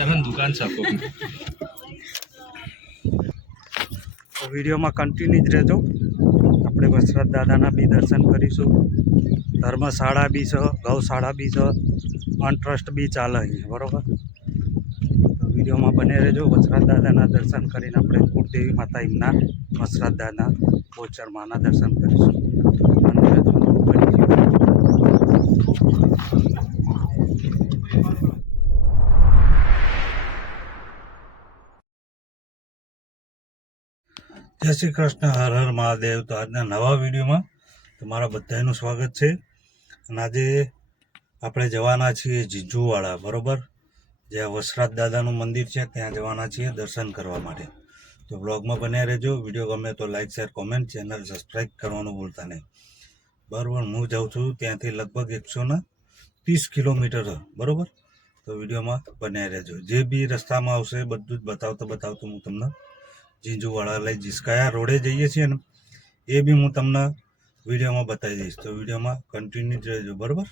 ચારણ દુકાન છે વિડીયોમાં કન્ટિન્યુ જ રહેજો. આપણે વસરાજ દાદાના બી દર્શન કરીશું. ધર્મશાળા બી છે, ગૌશાળા બી છે, અનટ્રસ્ટ બી ચાલે અહીંયા, બરાબર. તો વિડીયોમાં બને રહેજો. વસરાજ દાદાના દર્શન કરીને આપણે કુળદેવી માતા એમના વસરાજ દાદા બોચરમાના દર્શન કરીશું. જય શ્રી કૃષ્ણ, હર હર મહાદેવ. તો આજના નવા વિડીયોમાં તમારા બધાનું સ્વાગત છે. અને આજે આપણે જવાના છીએ જીજુવાડા, બરાબર, જ્યાં વસરાજ દાદાનું મંદિર છે ત્યાં જવાના છીએ દર્શન કરવા માટે. તો બ્લોગમાં બન્યા રહેજો. વિડીયો ગમે તો like, share, comment, channel subscribe કરવાનું ભૂલતા નહીં, બરાબર. હું જાઉં છું ત્યાંથી લગભગ 130 કિલોમીટર, બરાબર. તો વિડીયોમાં બન્યા રહેજો. જે બી રસ્તામાં આવશે બધું જ બતાવતો હું તમને જીજુવાડા લઈ જઈશ. કયા રોડે જઈએ છીએ ને એ બી હું તમને વિડીયોમાં બતાવી દઈશ. તો વિડીયોમાં કન્ટિન્યુ જ રહેજો, બરાબર.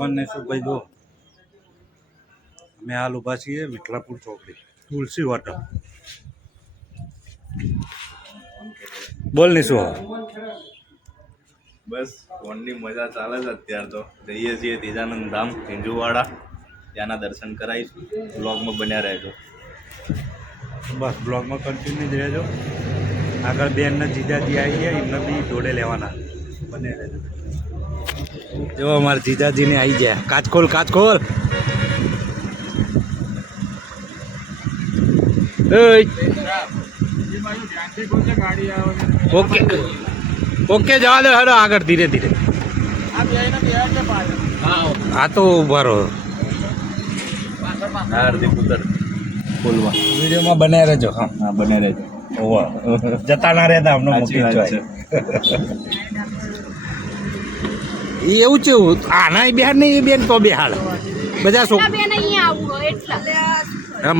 બંને શું ભાઈ જો અમે હાલ ઊભા છીએ વિઠલાપુર ચોકડી, તુલસી વાટક. બોલ ને શું બસ ફોનની મજા ચાલે છે. અત્યારે તો જઈએ છીએ તેજાનંદ ધામ જીજુવાડા, ત્યાંના દર્શન કરાવીશું. બ્લોગમાં બન્યા રહેજો. બસ બ્લોગમાં કન્ટિન્યુ જ રહેજો. આગળ બેનને જીજાજી આવી ગયા, એમને બી જોડે લેવાના, બને રહેજો. જો અમારા જીજાજીને આવી ગયા. કાચ ખોલ, કાચ ખોલ. ઓકે ઓકે, જવા દે. હેડો આગળ ધીરે ધીરે. હા તો ઉભા રહો. હાર્દિક ઉતર બોલવા વિડીયોમાં બન્યા રહેજો. હા હા બને રહેજો. ઓવા જતા ના રહેતા અમને મૂકી સાચી વાત છે. એવું છે. આના બિહાર નહીં, એ બેન તો બિહાર બધા શું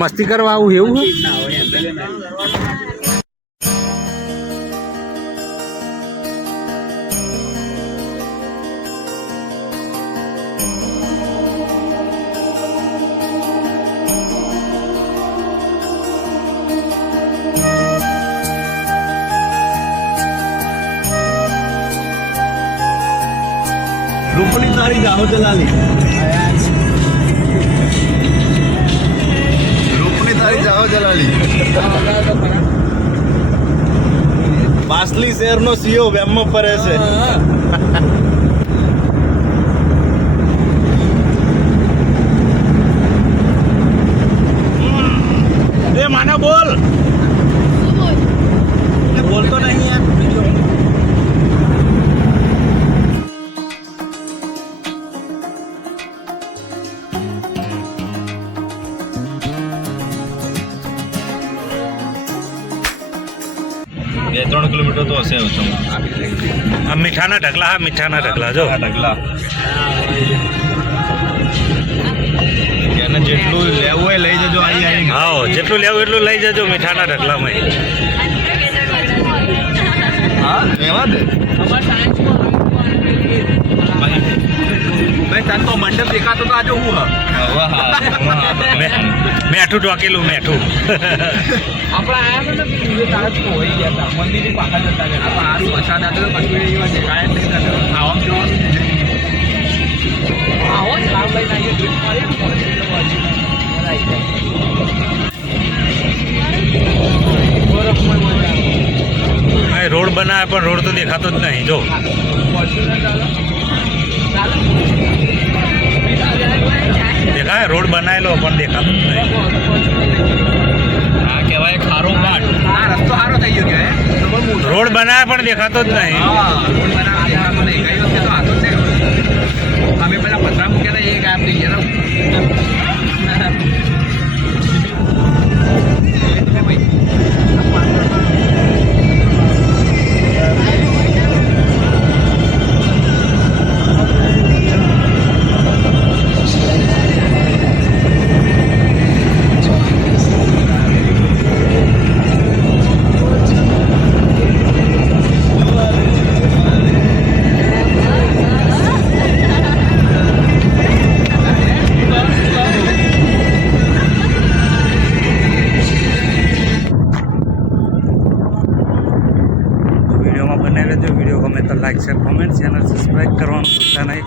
મસ્તી કરવા આવું એવું હોય. રૂપણી તારી જાહો જલાલી, રૂપણી તારી જાહો જલાલી. બાસલી શહેરનો સીઓ વેમમાં ફરે છે. એ માને બોલ, બોલતો નહીં યાર. બે 3 કિલોમીટર તો હશે. આ મીઠાના ઢગલા. હા મીઠાના ઢગલા જો ઢગલા. એને જેટલું લેવું હોય લઈ જજો. અહીં હા જેટલું લેવું એટલું લઈ જજો મીઠાના ઢગલામાં. હા રહેવા દે ભાઈ. તને તો મંડપ દેખાતો તો આજે હું મેઠું ટોકેલું મેઠું. આપણે આયા તો તારા હોય ગયા હતા મંદિરની પાછળ જતા રહ્યા. આપણે આ વરસાદ હતો પછી દેખાય જ નહીં. આવામ જોવાનું આવો જ લાવ લઈને આવીએ ડ્રીપ મારીએ ને પડે એટલે બાજુ આવી જાય બરફમાં મજા આવે અહીં રોડ બનાવે પણ રોડ તો દેખાતો જ નહીં જો ફોર્ચ્યુનર ચાલો દેખાય રોડ બનાવેલો પણ દેખાતો જ નહીં આ કહેવાય ખારો ઘાટ. આ રસ્તો સારો થઈ ગયો કે રોડ બનાવે પણ દેખાતો જ નહીં અમે પેલા પતરા મૂક્યા હતા એ ગાયબ થઈ ગયા વિડીયોમાં બને રહેજો. વિડીયો ગમે તો like share comment channel subscribe કરવાનું ભૂલતા નહીં.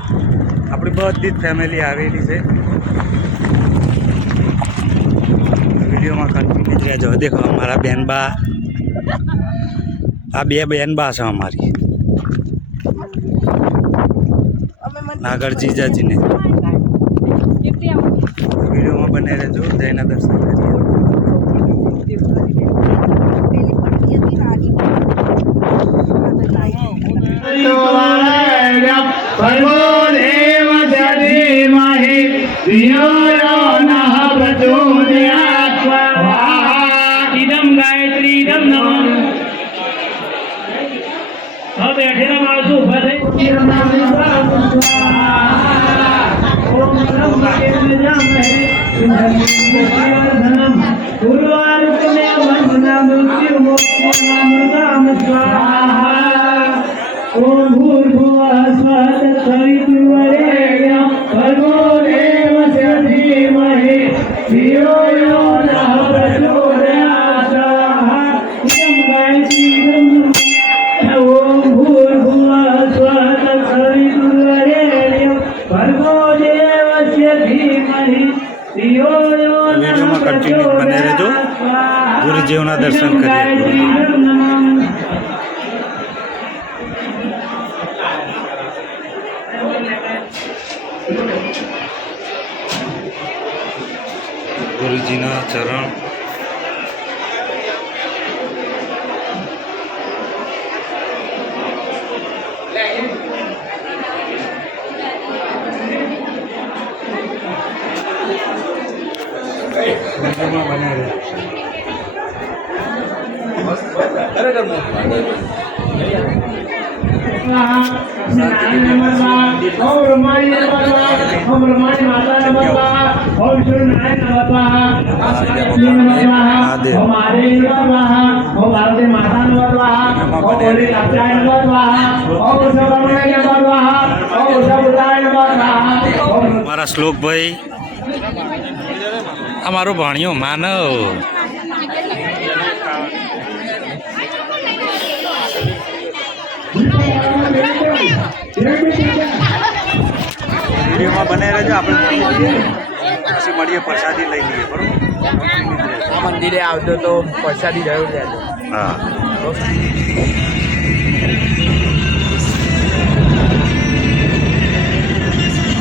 આપણી બધી જ ફેમિલી આવેલી છે. વિડીયોમાં કન્ટિન્યુ જ રહેજો. દેખો અમારા બેનબા, આ બે બેનબા છે અમારી નાગર જીજાજીને. વિડીયોમાં બને રહેજો. જયના દર્શન કરીએ. ઇદમ ગાયત્રી ઇદમ નમઃ. હવે બેઠેલા માણસો ઉભા થઈ ઓમ ભૂર્ભુવઃ સ્વઃ તત્સવિતુર્વરેણ્યં ભર્ગો દેવસ્ય ધીમહિ ધિયો યો નઃ પ્રચોદયાत्. ઇદં ગાયત્રી ઇદં નમઃ. ઓમ ભૂર્ભુવઃ સ્વઃ તત્સવિતુર્વરેણ્યં ભર્ગો દેવસ્ય ધીમહિ ધિયો યો નઃ વિડીયોમાં કન્ટિન્યુ બને રહેજો. ગુરુજીઓના દર્શન કરીએ. ગુરુજીના ચરણ. વિડીયોમાં બને રહેજો. ખરેખર મોત મારા શ્લોકભાઈ, આ મારો ભાણિયો માનવ. વિડીયોમાં બને રહેજો. આપણે પછી મળીએ, પ્રસાદી લઈ લઈએ. બરોબર. આ મંદિરે આવતો તો પ્રસાદી જરૂર લેજો. હા.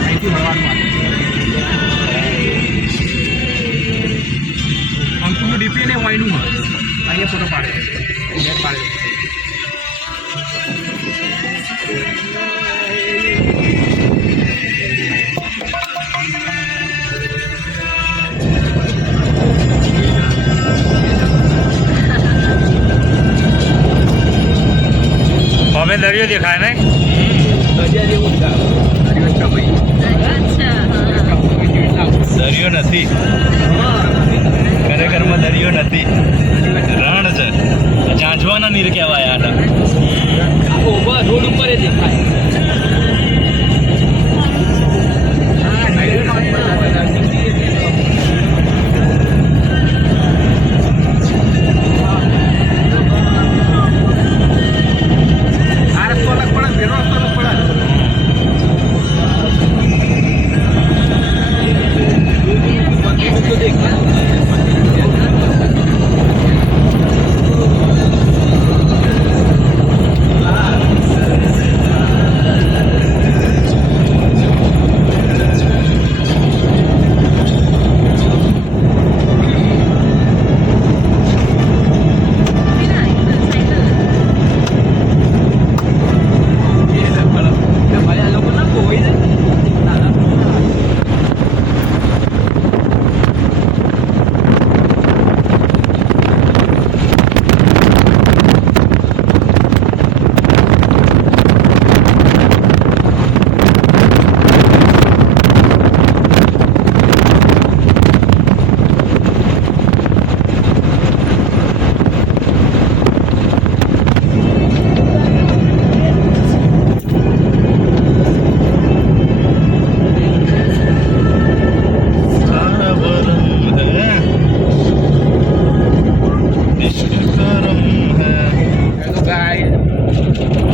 અહીંથી મળવાનું અંકુરનું ડીપી ને વાયનું અહીંયા ફોટો પાડે મેં પાડે. અમે દરિયો દેખાય ને દરિયા જેવું દરિયો નથી, ખરેખરમાં દરિયો નથી, રણ છે. ઝાંઝવાના નીર કહેવાય આના. ઓવર રોડ ઉપર એ દેખાય. આ રસ્તો અલગ પડે, પેલો રસ્તો અલગ પડે.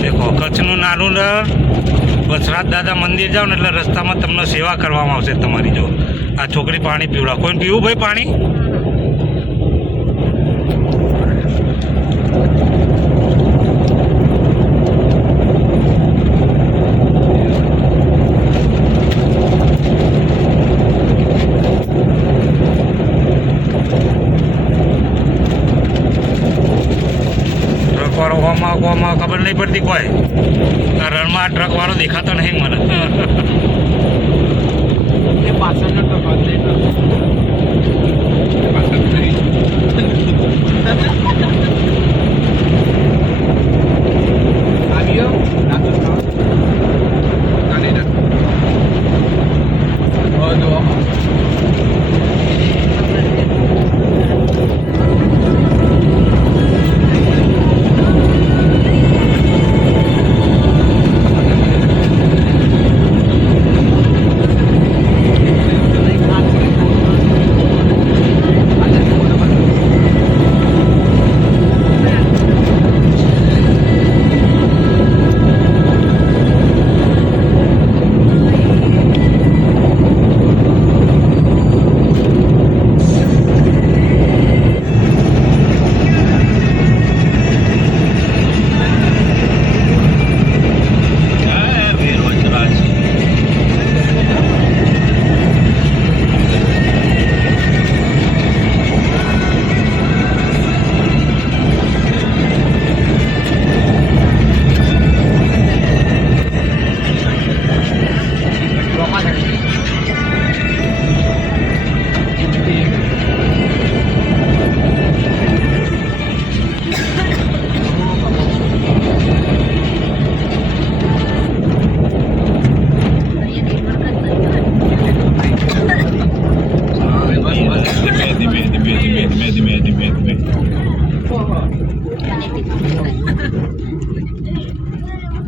દેખો કચ્છનું નાનું વસરાજ દાદા મંદિર જાઓ ને એટલે રસ્તામાં તમને સેવા કરવામાં આવશે તમારી. જો આ છોકરી પાણી પીવડા. કોઈને પીવું ભાઈ પાણી? ટ્રકવાળો ખબર નહીં પડતી કોઈ. આ રણમાં આ ટ્રકવાળો દેખાતો નહીં મને. એ પાછળનો ટ્રક આવી ગયો નાતો કાલે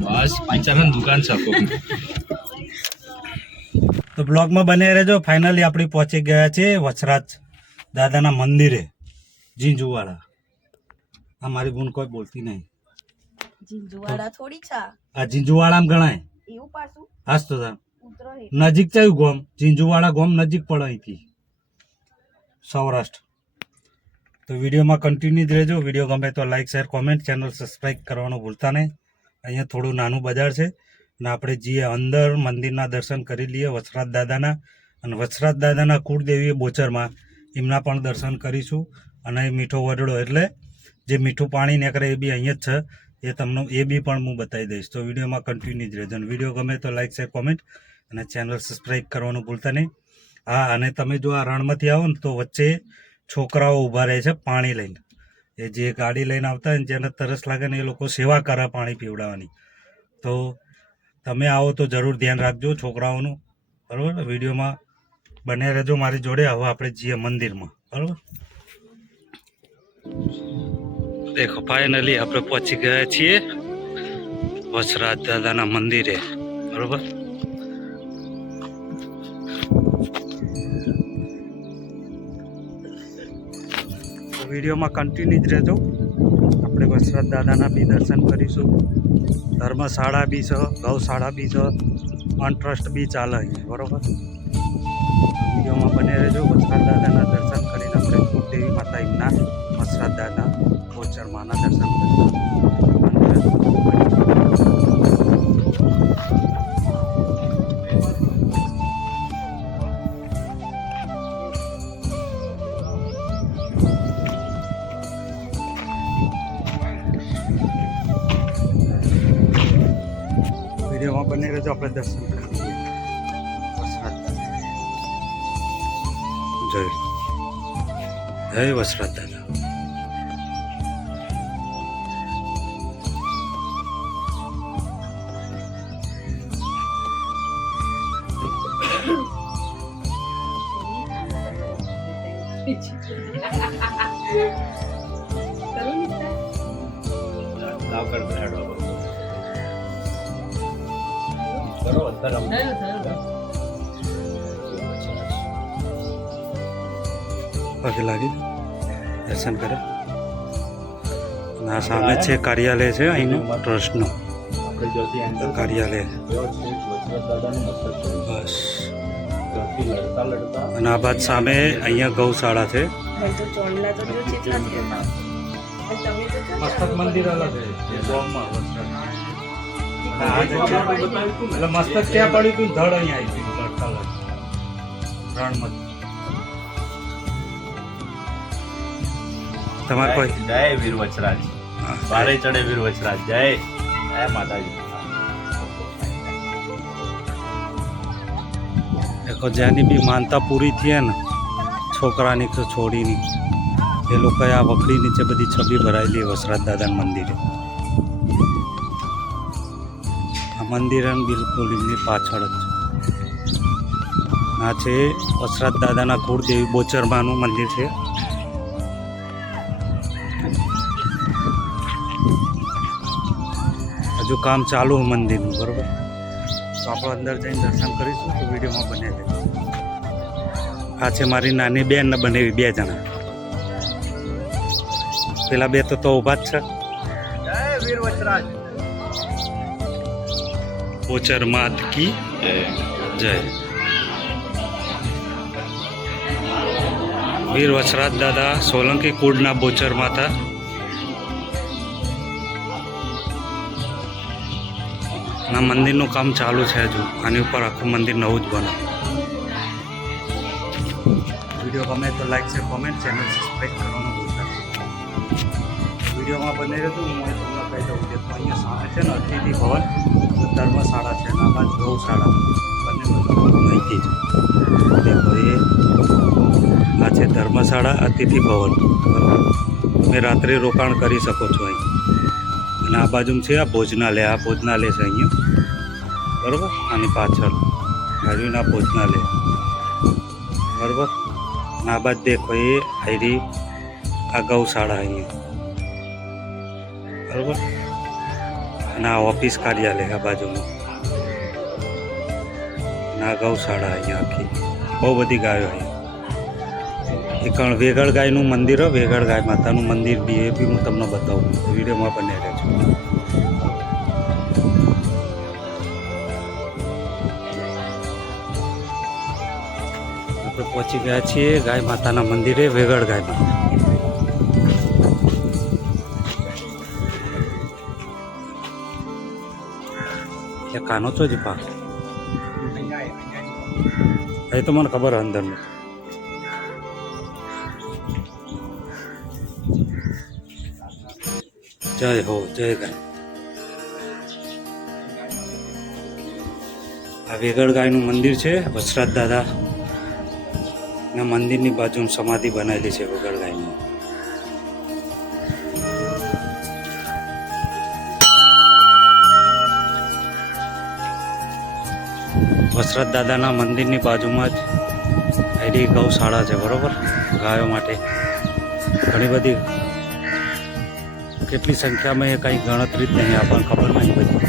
બસ પાંચાની દુકાન છે. તો બ્લોગમાં બને રહેજો. ફાઇનલી આપણે પહોંચી ગયા છે વસરાજ દાદાના મંદિરે ઝીંઝુવાડા. આ મારી બૂન કોઈ બોલતી નહીં. ઝીંઝુવાડા થોડી છા આ ઝીંઝુવાડામાં ગણાય. એવું પાછું હાસ તો તાર ઉતરો હે નજીક ચાયું ગોમ. ઝીંઝુવાડા ગોમ નજીક પડે અહીંથી સૌરાષ્ટ્ર. તો વિડીયોમાં કન્ટિન્યુ જ રહેજો. વિડીયો ગમે તો like share comment, channel subscribe કરવાનું ભૂલતા નહીં. અહીંયા થોડું નાનું બજાર છે અને આપણે જઈએ અંદર મંદિરના દર્શન કરી લઈએ વસરાજ દાદાના. અને વસરાજ દાદાના કુળદેવી બોચરમાં એમના પણ દર્શન કરીશું. અને મીઠો વડળો એટલે જે મીઠું પાણી નીકળે એ બી અહીંયા જ છે. એ તમને એ બી પણ હું બતાવી દઈશ. તો વિડીયોમાં કન્ટિન્યુ જ રહેજો. અને વિડીયો ગમે તો લાઈક શેર કોમેન્ટ અને ચેનલ સબસ્ક્રાઈબ કરવાનું ભૂલતા નહીં. હા, અને તમે જો આ રણમાંથી આવો ને તો વચ્ચે છોકરાઓ ઊભા રહે છે પાણી લઈને. એ જે ગાડી લઈને આવતા હોય ને જેને તરસ લાગે ને એ લોકો સેવા કરે પાણી પીવડાવવાની. તો તમે આવો તો જરૂર ધ્યાન રાખજો છોકરાઓનું, બરાબર. વિડીયોમાં બને રહેજો મારી જોડે. હવે આપણે જઈએ મંદિરમાં, બરાબર. દેખો ફાઇનલી આપણે પહોંચી ગયા છીએ વસરાજ દાદાના મંદિરે, બરાબર. વિડીયોમાં કન્ટિન્યુ જ રહેજો. આપણે વસરાજ દાદાના બી દર્શન કરીશું. ધર્મશાળા બી છે, ગૌશાળા બી છે, અનટ્રસ્ટ બી ચાલે અહીંયા, બરાબર. વિડીયોમાં બને રહેજો. વસરાજ દાદાના દર્શન કરીને આપણે કુળદેવી માતા એમના વસરાજ દાદા ગોચરમાના દર્શન કરીશું. વિડીયોમાં બની રહેજો. આપણે દર્શન કરીએ વસરાજ દાદા. જય વસરાજ દાદા. લાવ કર હેડો કરો અત્યારે પગે લાગી દર્શન કરે. અને આ સામે છે કાર્યાલય છે અહીંનું ટ્રસ્ટનું આપણે જ્યાંથી એન્ટર કાર્યાલય. દાદાનું મસ્તક છે. બસ. ત્યાંથી લડતા લડતા અને આ બાદ સામે અહીંયા ગૌશાળા છે. ભાઈ તો ચોંડલા તો જો ચેટલા છે અને તમે તો જો મસ્તક મંદિર અલગ છે ગોમમાં વસરાજ. અને આ જગ્યા એટલે મસ્તક ક્યાં પડ્યું હતું ધડ અહીંયા આવી ગયું લડતા લડતા રણમાં. તમારે કોઈ જય વીર વચરાજ. બારે ચડે વીર વચરાજ. જય જય માતાજી. देखो જેની બી માનતા પૂરી થઈ ને છોકરાની કે છોડીની એ લોકોએ આ વખડી નીચે બધી છબી ભરાયેલી વસરાજ દાદાના મંદિરે. આ મંદિર બિલકુલ એમની પાછળ જ છે. આ છે વસરાજ દાદાના કુળદેવી બોચરમાનું મંદિર છે. હજુ કામ ચાલુ મંદિરનું બરોબર. તો આપણે અંદર જઈને દર્શન કરીશું. તો વિડીયોમાં બને છે. આ છે મારી નાની બેન ને બનેવી 2 જણા. પેલા 2 તો ઊભા જ છે. જય વીર વચરાજ. બોચર માત કી જય. વીર વસરાજ દાદા સોલંકી કુળના બોચર માતા. ના મંદિરનું કામ ચાલુ છે હજુ. આની ઉપર આખું મંદિર નવું જ બને. વિડીયો ગમે તો લાઈક છે, કોમેન્ટ, ચેનલ સબસ્ક્રાઈબ કરવાનું ભૂલતા નહીં. વિડીયોમાં બને રહેતું હું તમને કહી દઉં કે અહીંયા સામે છે ને અતિથિ ભવન ધર્મશાળા છે. આ બાજુ ગૌશાળા બંને માહિતી છે. દેખો એ આ છે ધર્મશાળા અતિથિ ભવન બરાબર. તમે રાત્રે રોકાણ કરી શકો છો અહીં. અને આ બાજુમાં છે આ ભોજનાલય. આ ભોજનાલય છે અહીંયા બરાબર. આની પાછળ બાજુના ભોજનાલય બરાબર. અને આ બાજુ દેખો એ આયરી આ ગૌશાળા અહીંયા બરાબર. અને આ ઓફિસ કાર્યાલય આ બાજુમાં. અને આ ગૌશાળા અહીંયા આખી બહુ બધી ગાયો અહીંયા. એક વેગળ ગાયનું મંદિર હોય, વેગળ ગાય માતાનું મંદિર બી એ બી હું તમને બતાવું. વિડીયોમાં બને રહેજો. આપણે પહોંચી ગયા છીએ ગાય માતાના મંદિરે, વેગળ ગાય માતા. એ કાનો છો જ પા એ તો મને ખબર અંદરનું. જય હો જય ગાય. આ વેગળ ગાયનું મંદિર છે વસરાજ દાદા ના મંદિરની બાજુમાં સમાધિ બનાવેલી છે વેગળ ગાયની. વસરાજ દાદાના મંદિરની બાજુમાં જ આયરી ગૌશાળા છે બરોબર. ગાયો માટે ઘણી બધી કેટલી સંખ્યામાં એ કંઈ ગણતરી જ નહીં, આપણને ખબર નહીં બધી.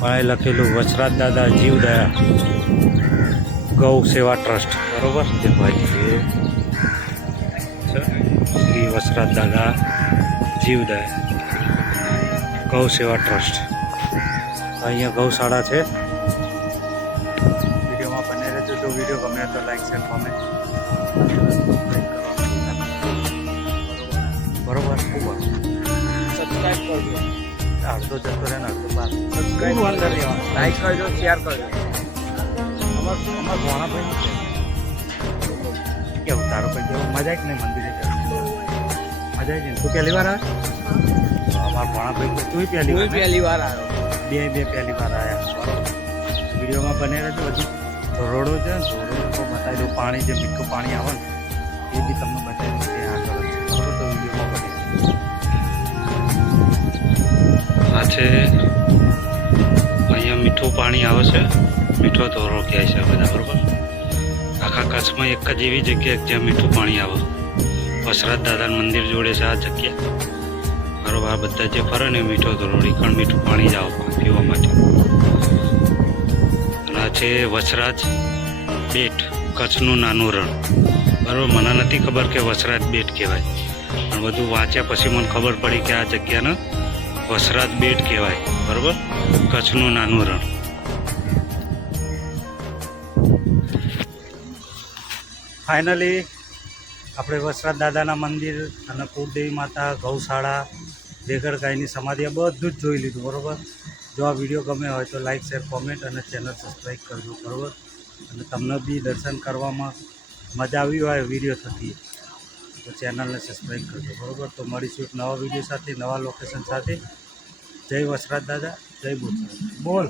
પણ એ લખેલું વસરાજ દાદા જીવદયા ગૌ સેવા ટ્રસ્ટ બરોબર. તે ભાઈ શ્રી વસરાજ દાદા જીવદયા ગૌ સેવા ટ્રસ્ટ. અહીંયા ગૌશાળા છે. વિડીયોમાં બને રહેજો. જો વિડીયો ગમે તો લાઈક શેર અડધો જતો રહે ને અડધો બાર. પૂરું અંદર રહેવાનું. લાઈક કરજો, શેર કરજો. અમાર ભોણાભાઈ કેવું તારો કોઈ કેવું મજા આવી કે નહીં મંદિરે જવાનું? મજા આવી ગઈ ને? તું પહેલી વાર આવે? અમારા ભોણાભાઈ કે તું પહેલી વાર ને? પહેલી વાર આવ્યો. બે પહેલી વાર આવ્યા. વિડીયોમાં બને રહેજો. હજી ધોરડો છે ને ધોરડો બતાવી દઉં. પાણી જે મીઠું પાણી આવે ને એ બી તમને બતાવી દઉં કે આગળ જ છે. બરોબર? તો વિડીયોમાં બને આ છે અહીંયા મીઠું પાણી આવે છે. મીઠો ધોરો કહે છે બધા. બરોબર? આખા કચ્છમાં એક જ એવી જગ્યા જ્યાં મીઠું પાણી આવે. વસરાજ દાદાનું મંદિર જોડે છે આ જગ્યા. બરોબર? આ બધા જે ફરે ને મીઠો ધોરો રીકણ મીઠું પાણી જ આવે પીવા માટે. અને આ છે વસરાજ બેટ, કચ્છનું નાનું રણ. બરાબર? મને નથી ખબર કે વસરાજ બેટ કહેવાય, પણ બધું વાંચ્યા પછી મને ખબર પડી કે આ જગ્યાને વસરાજ બેટ કહેવાય. બરાબર? કચ્છનું નાનું રણ. ફાઇનલી આપણે વસરાજ દાદાના મંદિર અને કુળદેવી માતા, ગૌશાળા, બેગર ગાયની સમાધિ આ બધું જ જોઈ લીધું. બરાબર? જો આ વિડીયો ગમે હોય તો લાઈક, શેર, કોમેન્ટ અને ચેનલ સબસ્ક્રાઈબ કરજો. બરાબર? અને તમને બી દર્શન કરવામાં મજા આવી હોય વિડીયો થકી તો ચેનલને સબસ્ક્રાઈબ કરજો. બરાબર? તો મળીશું એક નવા વિડીયો સાથે, નવા લોકેશન સાથે. જય વસરાજ દાદા, જય બોલ.